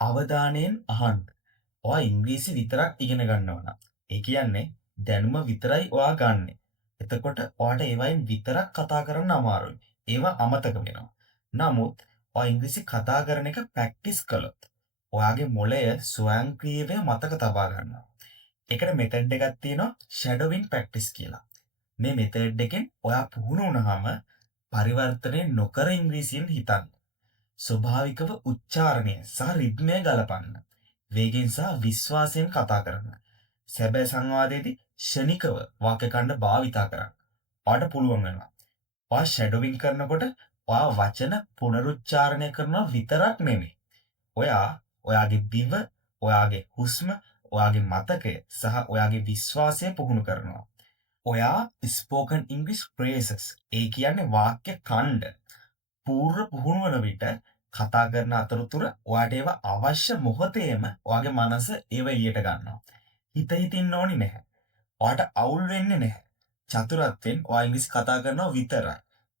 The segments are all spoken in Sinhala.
අවධානයෙන් අහන්න. ඔයා ඉංග්‍රීසි විතරක් ඉගෙන ගන්නවා නම්. ඒ කියන්නේ දැනුම විතරයි ඔයා ගන්නෙ. එතකොට ඔයාට ඒවයින් විතරක් කතා කරන්න අමාරුයි. ඒවා අමතක වෙනවා. නමුත් ඔයා ඉංග්‍රීසි කතා කරන එක ප්‍රැක්ටිස් කළොත් ඔයාගේ මොළය ස්වයංක්‍රීයව මතක තබා ගන්නවා. ඒකට මෙතඩ් එකක් තියෙනවා shadowing practice කියලා. මේ මෙතඩ් එකෙන් ඔයා පුහුණු වුණාම පරිවර්තනය නොකර ඉංග්‍රීසියෙන් හිතන්න. ස්වභාවිකව උච්චාරණය සහ රිද්මය ගලපන්න. වේගෙන් සහ විශ්වාසයෙන් කතා කරන්න. සැබෑ සංවාදයේදී ෂණිකව වාක්‍ය ඛණ්ඩ භාවිතා කරන්න. ඔයාට පුළුවන් වෙනවා. ඔයා ෂැඩෝවින් කරනකොට ඔයා වචන පුනරුච්චාරණය කරනවා විතරක් නෙමෙයි. ඔයාගේ දිව, ඔයාගේ හුස්ම, ඔයාගේ මතකය සහ ඔයාගේ විශ්වාසය පුහුණු කරනවා. ඔයා ස්පෝකන් ඉංග්‍රීසි phrases ඒ කියන්නේ වාක්‍ය ඛණ්ඩ පූර්ව පුහුණු වන විට කතා කරන අතරතුර ඔයාට ඒවා අවශ්‍ය මොහොතේම ඔයාගේ මනස ඒව එළියට ගන්නවා. හිත හිතින්න ඕනි නැහැ. ඔයාට අවුල් වෙන්නේ නැහැ. චතුරත්වෙන් ඔයා ඉංග්‍රීසි කතා කරනවා විතරයි.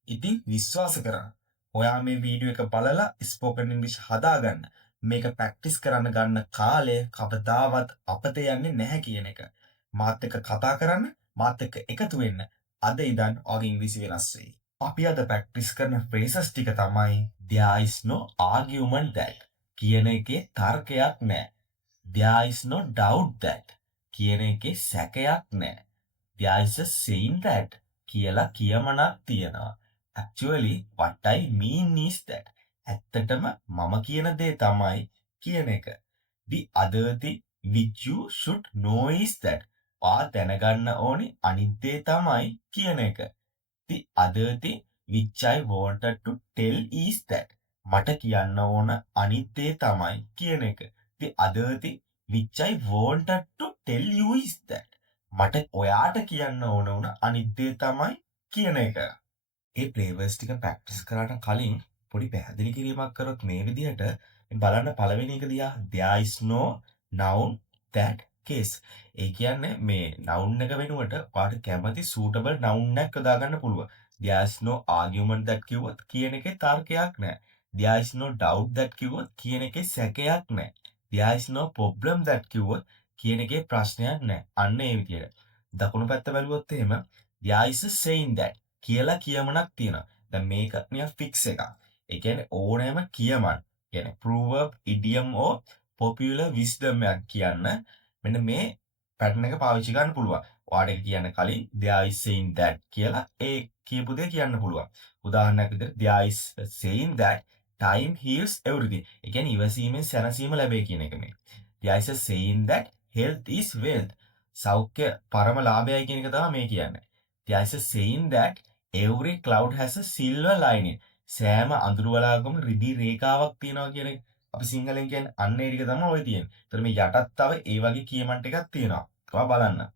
ඉතින් විශ්වාස කරන්න. ඔයා මේ වීඩියෝ එක බලලා ස්පෝකන් ඉංග්‍රීසි හදාගන්න. මේක ප්‍රැක්ටිස් කරන්න ගන්න කාලය කවදාවත් අපතේ යන්නේ නැහැ කියන එක. මාත් එක්ක කතා කරන්න, මාත් එක්ක එකතු වෙන්න. අද ඉඳන් ඔයාගේ ඉංග්‍රීසි වෙනස් වෙයි. අපි අද ප්‍රැක්ටිස් කරන phrases ටික තමයි there is no argument that කියන එකේ තර්කයක් නැහැ. there is no doubt that කියන එකේ සැකයක් නැහැ. there is a saying that කියලා කියමනක් තියෙනවා. actually what I mean is that ඇත්තටම මම කියන දේ තමයි කියන එක. the other thing which you should know is that දැනගන්න ඕනි අනිත් දේ තමයි කියන එක. the other thing which I wanted to tell is that මට කියන්න ඕන අනිත් දේ තමයි කියන එක. the other thing which I wanted to tell you is that මට ඔයාට කියන්න ඕන අනිත් දේ තමයි කියන එක. ඒ ෆ්ලේවර්ස් ටික ප්‍රැක්ටිස් කරාට කලින් පොඩි පැහැදිලි කිරීමක් කරොත් මේ විදිහට බලන්න පළවෙනි එක දිහා there is no noun that case. ඒ කියන්නේ මේ noun එක වෙනුවට ඔයාට කැමති suitable noun එකක් යොදා ගන්න පුළුවන්. there is no argument that කිව්වොත් කියන එකේ තර්කයක් නැහැ. there is no doubt that කිව්වොත් කියන එකේ සැකයක් නැහැ. there is no problem that කිව්වොත් කියන එකේ ප්‍රශ්නයක් නැහැ. අන්න ඒ විදිහට. දකුණු පැත්ත බැලුවොත් එහෙම there is a saying that කියලා කියමනක් තියෙනවා. දැන් මේක නිකන් ෆික්ස් එකක්. ඒ කියන්නේ ඕනෑම කියමන් කියන්නේ proverb, idiom or popular wisdom එකක් කියන්න මෙන්න මේ පැටර්න් එක පාවිච්චි කරන්න පුළුවන්. ඔයාට ඒක කියන්න කලින් there is saying that කියලා ඒ කියපු දේ කියන්න පුළුවන්. උදාහරණයක් විදිහට there is saying that time heals everything. ඒ කියන්නේ ඉවසීමෙන් සැනසීම ලැබේ කියන එක මේ. there is saying that health is wealth. සෞඛ්‍ය පරම ලාභයයි කියන එක තමයි මේ කියන්නේ. there is saying that every cloud has a silver lining. සෑම අඳුරු වලාගම රිදී රේඛාවක් තියෙනවා කියන එක අපි සිංහලෙන් කියන්නේ අන්න ඒ ටික තමයි ඔය තියෙන්නේ. ඒතර මේ යටත් තව ඒ වගේ කියමන් ටිකක් තියෙනවා. ඔයා බලන්න.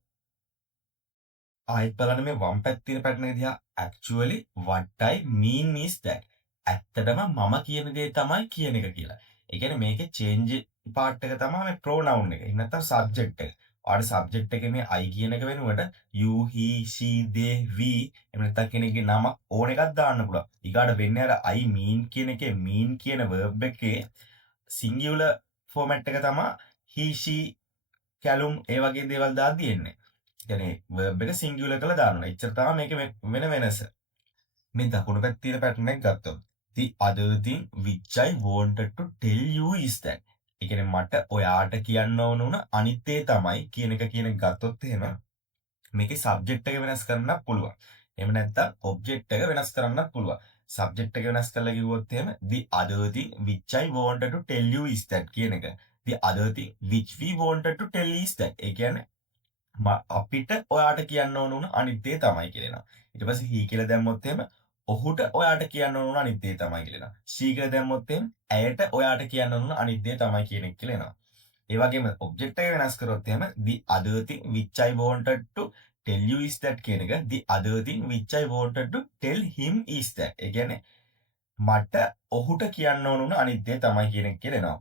ආයෙත් බලන්න මේ වම් පැත්තේ තියෙන පැටර්න් එක දිහා actually what I mean is that ඇත්තටම මම කියන දේ තමයි කියන එක කියලා. ඒ කියන්නේ මේකේ change part එක තමයි මේ pronoun එක. එහෙම නැත්නම් subject එක. ඔයාට subject එකේ මේ I කියන එක වෙනුවට you, he, she, they, we එහෙම නැත්නම් කෙනෙක්ගේ නම ඕන එකක් දාන්න පුළුවන්. ඊගාට වෙන්නේ අර I mean කියන එකේ mean කියන verb එකේ singular format එක තමයි he, she, කැලුම් ඒ වගේ දේවල් දාද්දි එන්නේ. කියන්නේ verb එක singular කරලා දානවා. එච්චර තමයි මේකේ වෙන වෙනස. මේ දකුණු පැත්තේ තියෙන pattern එක ගත්තොත් the other thing which I wanted to tell you is that ඒ කියන්නේ මට ඔයාට කියන්න ඕන අනිත් දේ තමයි කියන එක ගත්තොත් එහෙම මේකේ subject එක වෙනස් කරන්නත් පුළුවන්. එහෙම නැත්නම් object එක වෙනස් කරන්නත් පුළුවන්. subject එක වෙනස් කරලා කිව්වොත් එහෙම the other thing which I wanted to tell you is that කියන එක. the other thing which we wanted to tell is that ඒ කියන්නේ අපිට ඔයාට කියන්න ඕන අනිත් දේ තමයි කියනවා. ඊට පස්සේ he කියලා දැම්මොත් එහෙම ඔහුට ඔයාට කියන්න ඕන අනිත් දේ තමයි කියනවා. she කියලා දැම්මොත් එහෙම ඇයට ඔයාට කියන්න ඕන අනිත් දේ තමයි කියන එක කියලා එනවා. ඒ වගේම object එක වෙනස් කරොත් එහෙම the other thing which I wanted to tell you is that කියන එක the other thing which I wanted to tell him is that. ඒ කියන්නේ මට ඔහුට කියන්න ඕන අනිත් දේ තමයි කියන එක කියලා එනවා.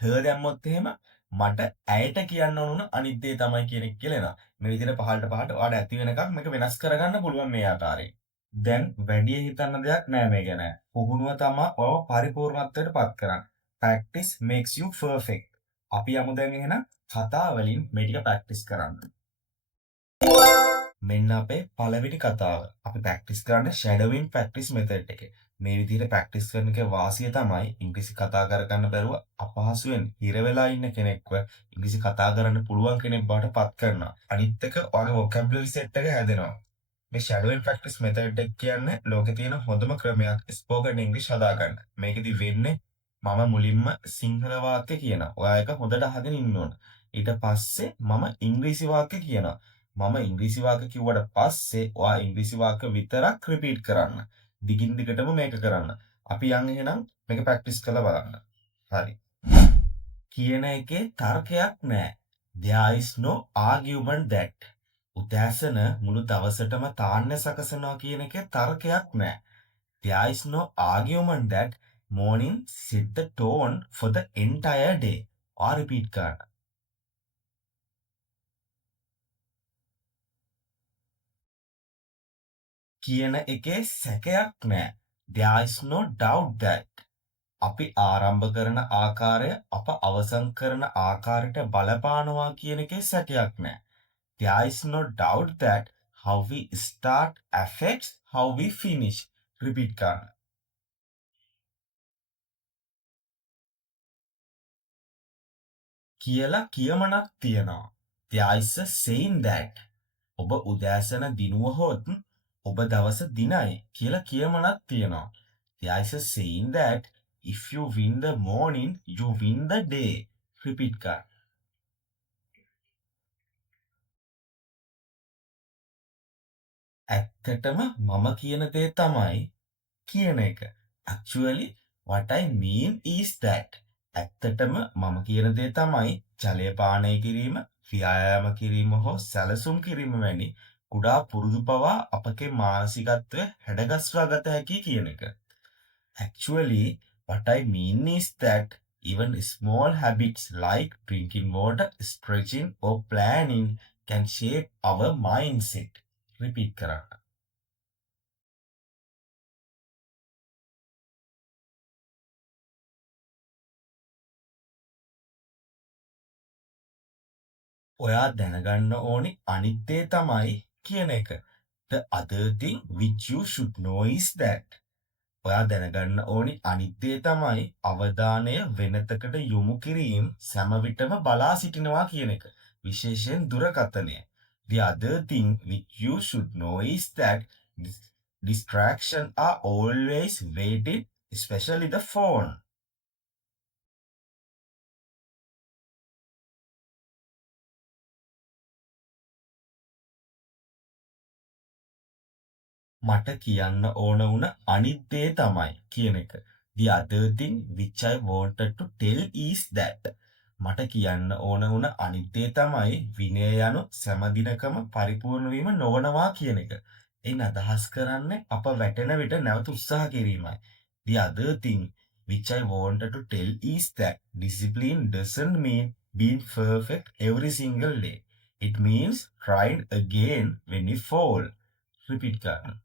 her දැම්මොත් එහෙම මට ඇයට කියන්න ඕන අනිත් දේ තමයි කියන එක කියලා එනවා. මේ විදිහට පහළට ඔයාට ඇති වෙනකම් මේක වෙනස් කරගන්න පුළුවන් මේ ආකාරයෙන්. දැන් වැඩි හිතන්න දෙයක් නෑ මේ ගැන. පුහුණුව තමයි ඔය පරිපූර්ණත්වයට පත් කරන්නේ. practice makes you perfect. අපි යමු දැන් එහෙනම් කතා වලින් මේ ටික ප්‍රැක්ටිස් කරන්න. මෙන්න අපේ පළවෙනි කතාව. අපි ප්‍රැක්ටිස් කරන්න shadowing practice method එකේ. මේ විදිහට ප්‍රැක්ටිස් කරන එකේ වාසිය තමයි ඉංග්‍රීසි කතා කරගන්න බැරුව අපහසුයෙන් හිර වෙලා ඉන්න කෙනෙක්ව ඉංග්‍රීසි කතා කරන්න පුළුවන් කෙනෙක් බවට පත් කරනවා. අනිත් එක ඔයාගේ vocabulary set එක හැදෙනවා. මේ shadowing practice method එක කියන්නේ ලෝකේ තියෙන හොඳම ක්‍රමයක් spoken English හදාගන්න. මේකෙදි වෙන්නේ මම මුලින්ම සිංහල වාක්‍ය කියනවා. ඔයා ඒක හොඳට අහගෙන ඉන්න ඕන. ඊට පස්සේ මම ඉංග්‍රීසි වාක්‍ය කියනවා. මම ඉංග්‍රීසි වාක්‍ය කිව්වට පස්සේ ඔයා ඉංග්‍රීසි වාක්‍ය විතරක් රිපීට් කරන්න. දිගින් දිගටම මේක කරන්න. අපි යන් එහෙනම් මේක ප්‍රැක්ටිස් කරලා බලන්න. හරි. කියන එකේ තර්කයක් නැහැ. There is no argument that. උදෑසන මුළු දවසටම තාන්න සකසනවා කියන එකේ තර්කයක් නැහැ. There is no argument that morning set the tone for the entire day. or repeat කරන්න. කියන එකේ සැකයක් නැහැ. There is no doubt that. අපි ආරම්භ කරන ආකාරය අප අවසන් කරන ආකාරයට බලපානවා කියන එකේ සැකයක් නැහැ. There is no doubt that how we start affects how we finish. Repeat කරන්න. කියලා කියමනක් තියෙනවා. There is a saying that. ඔබ උදෑසන දිනුවහොත් ඔබ දවස දිනයි කියලා කියමනක් තියෙනවා. There is a saying that if you win the morning, you win the day. Repeat කරන්න. ඇත්තටම මම කියන දේ තමයි කියන එක. Actually, what I mean is that. ඇත්තටම මම කියන දේ තමයි ජලය පානය කිරීම, ව්‍යායාම කිරීම හෝ සැලසුම් කිරීම වැනි කුඩා පුරුදු පවා අපගේ මානසිකත්වය හැඩගස්වා ගත හැකි කියන එක. Actually, what I mean is that even small habits like drinking water, stretching or planning can shape our mindset. Repeat කරන්න. ඔයා දැනගන්න ඕනි අනිත් දේ තමයි කියන එක. The other thing which you should know is that. ඔයා දැනගන්න ඕනි අනිත් දේ තමයි අවධානය වෙනතකට යොමු කිරීම සෑම විටම බලා සිටිනවා කියන එක. විශේෂයෙන් දුරකථනය. The other thing which you should know is that distractions are always waiting, especially the phone. මට කියන්න ඕන වුණ අනිත් දේ තමයි කියන එක. The other thing which I wanted to tell is that. මට කියන්න ඕන වුණ අනිත් දේ තමයි විනය යනු සෑම දිනකම පරිපූර්ණ වීම නොවනවා කියන එක. එයින් අදහස් කරන්නේ අප වැටෙන විට නැවත උත්සාහ කිරීමයි. The other thing which I wanted to tell is that discipline doesn't mean being perfect every single day. It means trying again when you fall. Repeat කරන්න.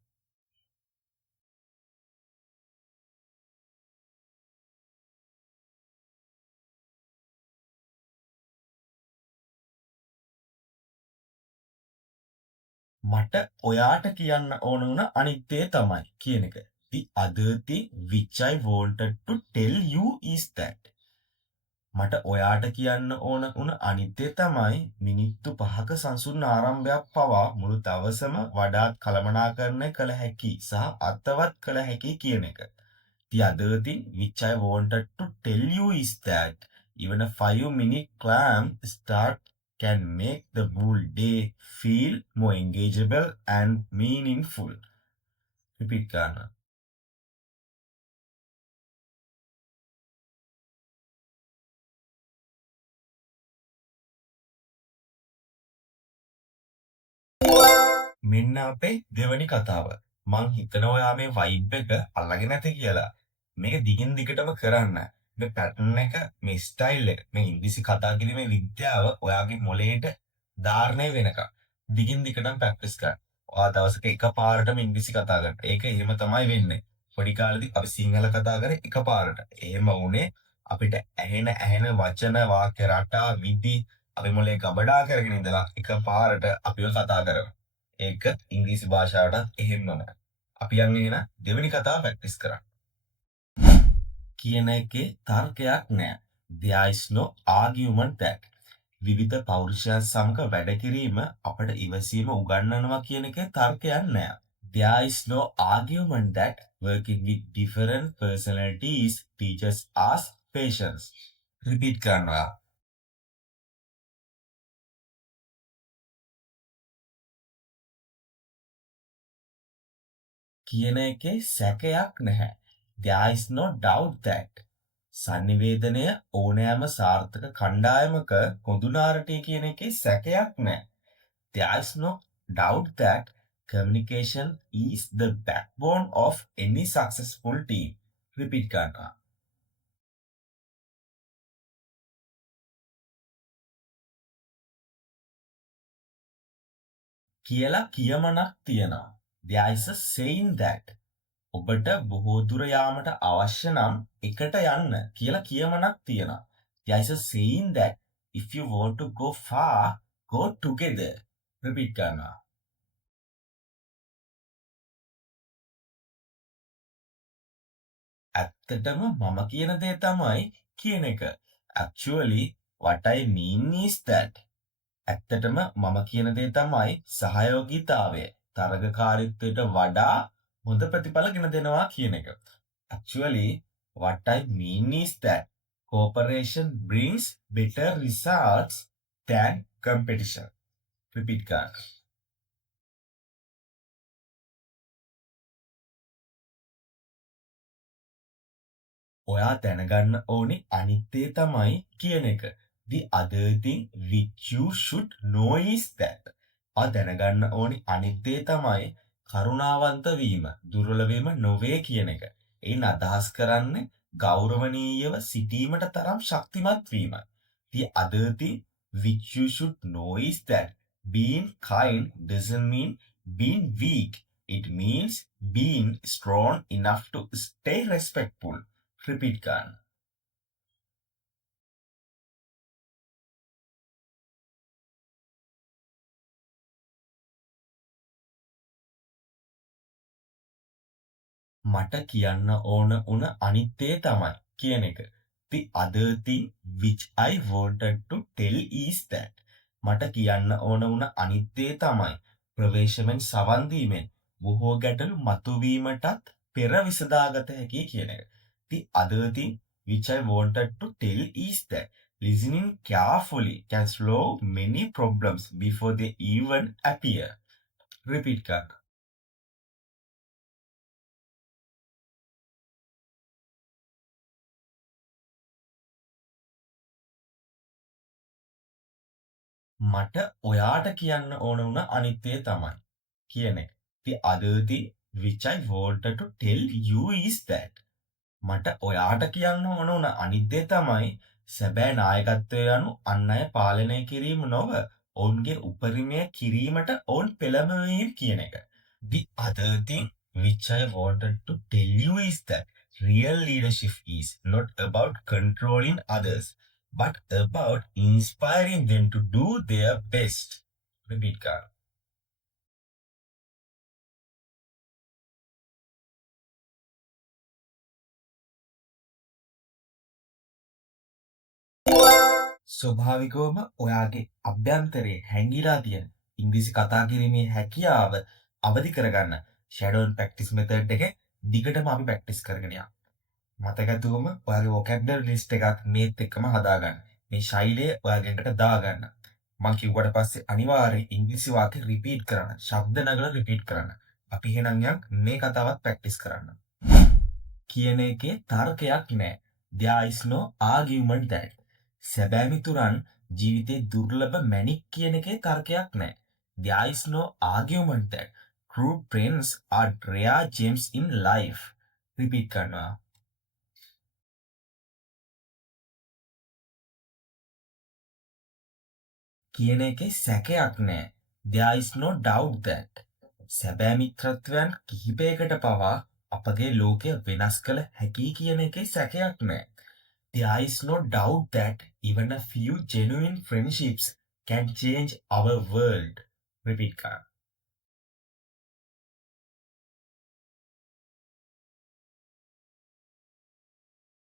මට ඔයාට කියන්න ඕන වුණ අනිත් දේ තමයි කියන එක. The other thing which I wanted to tell you is that. මට ඔයාට කියන්න ඕන වුණ අනිත් දේ තමයි මිනිත්තු 5ක සංසුන් ආරම්භයක් පවා මුළු දවසම වඩාත් කළමනාකරණය කළ හැකි සහ අර්ථවත් කළ හැකි කියන එක. The other thing which I wanted to tell you is that even a 5-minute clam start can make the whole day feel more engageable and meaningful. Repeat කරන්න. මෙන්න අපේ දෙවැනි කතාව. මං හිතනවා ඔයා මේ වයිබ් එක අල්ලගෙන නැති කියලා. මේක දිගින් දිගටම කරන්න. මේ පැටර්න් එක, මේ ස්ටයිල් එක, මේ ඉංග්‍රීසි කතා කිරීමේ විද්‍යාව ඔයාගේ මොළයට ධාරණය වෙනකම් දිගින් දිගටම ප්‍රැක්ටිස් කරන්න. ඔයා දවසක එකපාරටම ඉංග්‍රීසි කතා කරන්න. ඒක එහෙම තමයි වෙන්නේ. පොඩි කාලේදී අපි සිංහල කතා කරේ එකපාරට. එහෙම වුණේ අපිට ඇහෙන වචන වාක්‍ය රටා විදි අපි මොලේ ගබඩා කරගෙන ඉඳලා එකපාරට අපිව කතා කරනවා. ඒක ඉංග්‍රීසි භාෂාවටත් එහෙම්මම. අපි යන් එන දෙවෙනි කතාව ප්‍රැක්ටිස් කරන්න. කියන එකේ තර්කයක් නෑ. There is no argument that. විවිධ පෞරුෂයන් සමග වැඩ කිරීම අපට ඉවසීම උගන්වනවා කියන එකේ තර්කයක් නෑ. There is no argument that working with different personalities teaches us patience. Repeat කරනවා. කියන එකේ සැකයක් නැහැ. There is no doubt that. sannivedanaya ඕනෑම සාර්ථක කණ්ඩායමක කොඳුනාරටි කියන එකේ සැකයක් නැහැ. There is no doubt that communication is the backbone of any successful team. Repeat කරනවා. කියලා කියමනක් තියෙනවා. There is a saying that. ඔබට බොහෝ දුර යාමට අවශ්‍ය නම් එකට යන්න කියලා කියමනක් තියෙනවා. There is a saying that if you want to go far, go together. Repeat කරනවා. ඇත්තටම මම කියන දේ තමයි කියන එක. Actually, what I mean is that. ඇත්තටම මම කියන දේ තමයි සහයෝගීතාවය. තරගකාරීත්වයට වඩා හොඳ ප්‍රතිඵල ගෙන දෙනවා කියන එක. Actually, what I mean is that cooperation brings better results than competition. Repeat කරන්න. ඔයා දැනගන්න ඕනි අනිත්තේ තමයි කියන එක. The other thing which you should know is that. දැනගන්න ඕනි අනිත්තේ තමයි කරුණාවන්ත වීම, දුර්වල වීම නොවේ කියන එක. එයින් අදහස් කරන්නේ ගෞරවනීයව සිටීමට තරම් ශක්තිමත් වීම. The other thing which you should know is that being kind doesn't mean being weak. It means being strong enough to stay respectful. Repeat කරන්න. මට කියන්න ඕන උන අනිත්තේ තමයි කියන එක. The other thing which I wanted to tell is that. මට කියන්න ඕන උන අනිත්තේ තමයි ප්‍රවේශමෙන් සවන් දීමෙන් බොහෝ ගැටලු මතුවීමටත් පෙර විසඳාගත හැකි කියන එක. The other thing which I wanted to tell is that listening carefully can solve many problems before they even appear. Repeat කරන්න. මට ඔයාට කියන්න ඕන වුණ අනිත්තේ තමයි කියන එක. The other thing which I wanted to tell you is that. මට ඔයාට කියන්න ඕන වුණ අනිත්තේ තමයි සැබෑ නායකත්වය යනු අන් අය පාලනය කිරීම නොව ඔවුන්ගේ උපරිමය කිරීමට ඔවුන් පෙළඹවීම කියන එක. The other thing which I wanted to tell you is that real leadership is not about controlling others, but about inspiring them to do their best. Repeat කරන්න. ස්වභාවිකවම ඔයාගේ අභ්‍යන්තරයේ හැංගිලා තියෙන ඉංග්‍රීසි කතා කිරීමේ හැකියාව අවදි කරගන්න ෂැඩෝ ඇන්ඩ් ප්‍රැක්ටිස් මෙතඩ් එකේ දිගටම අපි ප්‍රැක්ටිස් කරගෙන යමු. මතක ඇතුවම ඔයාගේ වොකැබ්ලරි ලිස්ට් එකක් මේත් එක්කම හදාගන්න. මේ ශෛලිය ඔයාගේ ඇඟට දාගන්න. මම කිව්වට පස්සේ අනිවාර්යෙන් ඉංග්‍රීසි වාක්‍ය රිපීට් කරන්න. ශබ්ද නගලා රිපීට් කරන්න. අපි එහෙනම් යන් මේ කතාවත් ප්‍රැක්ටිස් කරන්න. කියන එකේ තර්කයක් නැහැ. There is no argument that. සැබෑ මිතුරන් ජීවිතේ දුර්ලභ මැණික් කියන එකේ තර්කයක් නැහැ. There is no argument that true friends are rare gems in life. Repeat කරනවා. කියන එකේ සැකයක් නැහැ. There is no doubt that. සැබෑ මිත්‍රත්වයන් කිහිපයකට පවා අපගේ ලෝකය වෙනස් කළ හැකි කියන එකේ සැකයක් නැහැ. There is no doubt that even a few genuine friendships can change our world. Repeat Karan.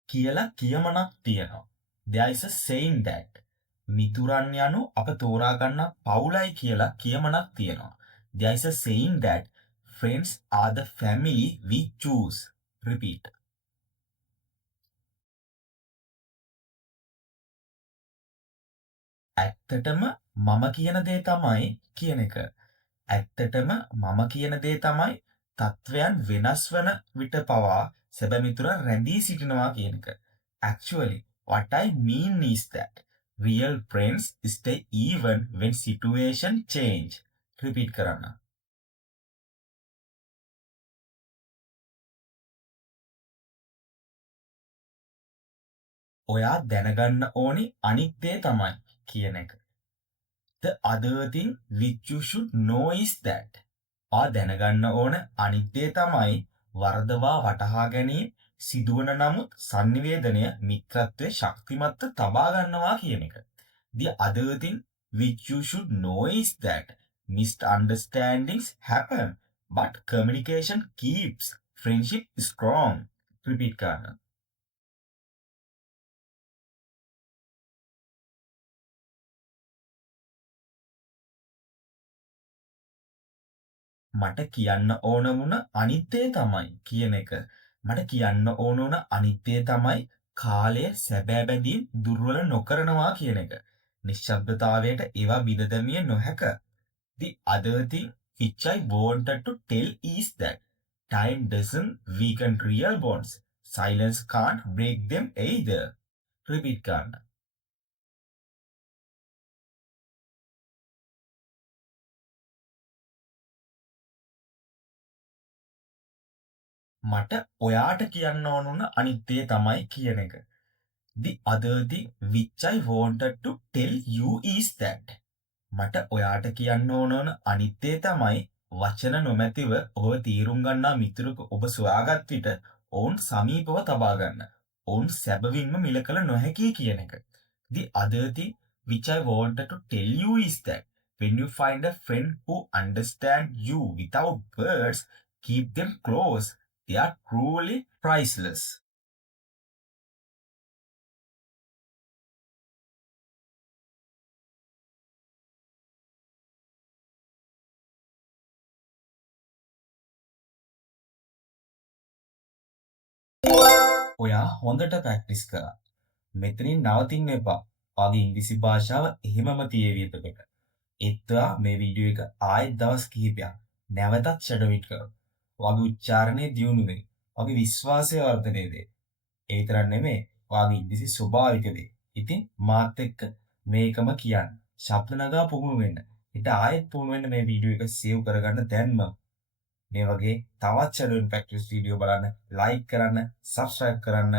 කියලා කියමනක් තියෙනවා. There is a saying that මිතුරන් යනු අප තෝරාගන්න පවුලයි කියලා කියමනක් තියෙනවා. There is a saying that friends are the family we choose. Repeat. ඇත්තටම මම කියන දේ තමයි කියන එක. ඇත්තටම මම කියන දේ තමයි තත්වයන් වෙනස් වන විට පවා සැබෑ මිතුරන් රැඳී සිටිනවා කියන එක. Actually, what I mean is that real friends stay even when situation change. Repeat කරන්න. ඔයා දැනගන්න ඕනි අනිත් දේ තමයි කියන එක. The other thing which you should know is that ඔයා දැනගන්න ඕන අනිත් දේ තමයි වරදවා වටහා ගැනීම සිදුවන නමුත් sannivedanaය මිත්‍රත්වයේ ශක්තිමත්ව තබා ගන්නවා කියන එක. The other thing which you should know is that misunderstandings happen but communication keeps friendship strong. Repeat කරන්න. මට කියන්න ඕන වුණ අනිත් දේ තමයි කියන එක. මට කියන්න ඕන වුණ අනිත් දේ තමයි කාලය සැබෑ බැඳීම් දුර්වල නොකරනවා කියන එක. නිශ්ශබ්දතාවයට ඒවා බිඳ දැමිය නොහැක. The other thing which I wanted to tell is that time doesn't weaken real bonds. Silence can't break them either. Repeat කරන්න. මට ඔයාට කියන්න ඕන වුණ අනිත් දේ තමයි කියන එක. The other thing which I wanted to tell you is that මට ඔයාට කියන්න ඕන වුණ අනිත් දේ තමයි වචන නොමැතිව ඔබ තීරුම් ගන්නා මිතුරෙකු ඔබ සොයාගත් විට ඔවුන් සමීපව තබා ගන්න. ඔවුන් සැබවින්ම මිල කළ නොහැකි කියන එක. The other thing which I wanted to tell you is that when you find a friend who understands you without words, keep them close. They are truly priceless. ඔයා හොඳට ප්‍රැක්ටිස් කරා. මෙතනින් නවතින්න එපා. ඔයාගේ ඉංග්‍රීසි භාෂාව එහෙමම තියේවි එතකොට. ඒත්වා මේ වීඩියෝ එක ආයෙත් දවස් කිහිපයක් නැවතත් ෂැඩෝ ඉට් කරමු. ඔයාගේ උච්චාරණය දියුණු වෙයි. ඔයාගේ විශ්වාසය වර්ධනය වෙයි. ඒ විතරක් නෙමෙයි ඔයාගේ ඉංග්‍රීසි ස්වභාවික වෙයි. ඉතින් මාත් එක්ක මේකම කියන්න. ශබ්ද නගා පුහුණු වෙන්න. ඊට ආයෙත් පුහුණු වෙන්න මේ වීඩියෝ එක සේව් කරගන්න දැන්ම. මේ වගේ තවත් ෂැඩෝයින් ප්‍රැක්ටිස් වීඩියෝ බලන්න, ලයික් කරන්න, සබ්ස්ක්‍රයිබ් කරන්න,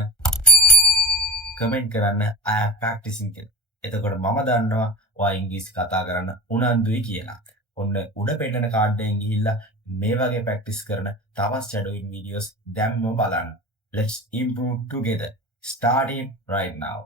කමෙන්ට් කරන්න I am practicing කියලා. එතකොට මම දන්නවා ඔයා ඉංග්‍රීසි කතා කරන්න උනන්දුයි කියලා. ඔන්න උඩ පෙන්නන කාඩ් එකෙන් ගිහිල්ලා මේ වගේ ප්‍රැක්ටිස් කරන තවත් ෂැඩෝයින් වීඩියෝස් දැන්ම බලන්න. Let's improve together. Starting right now.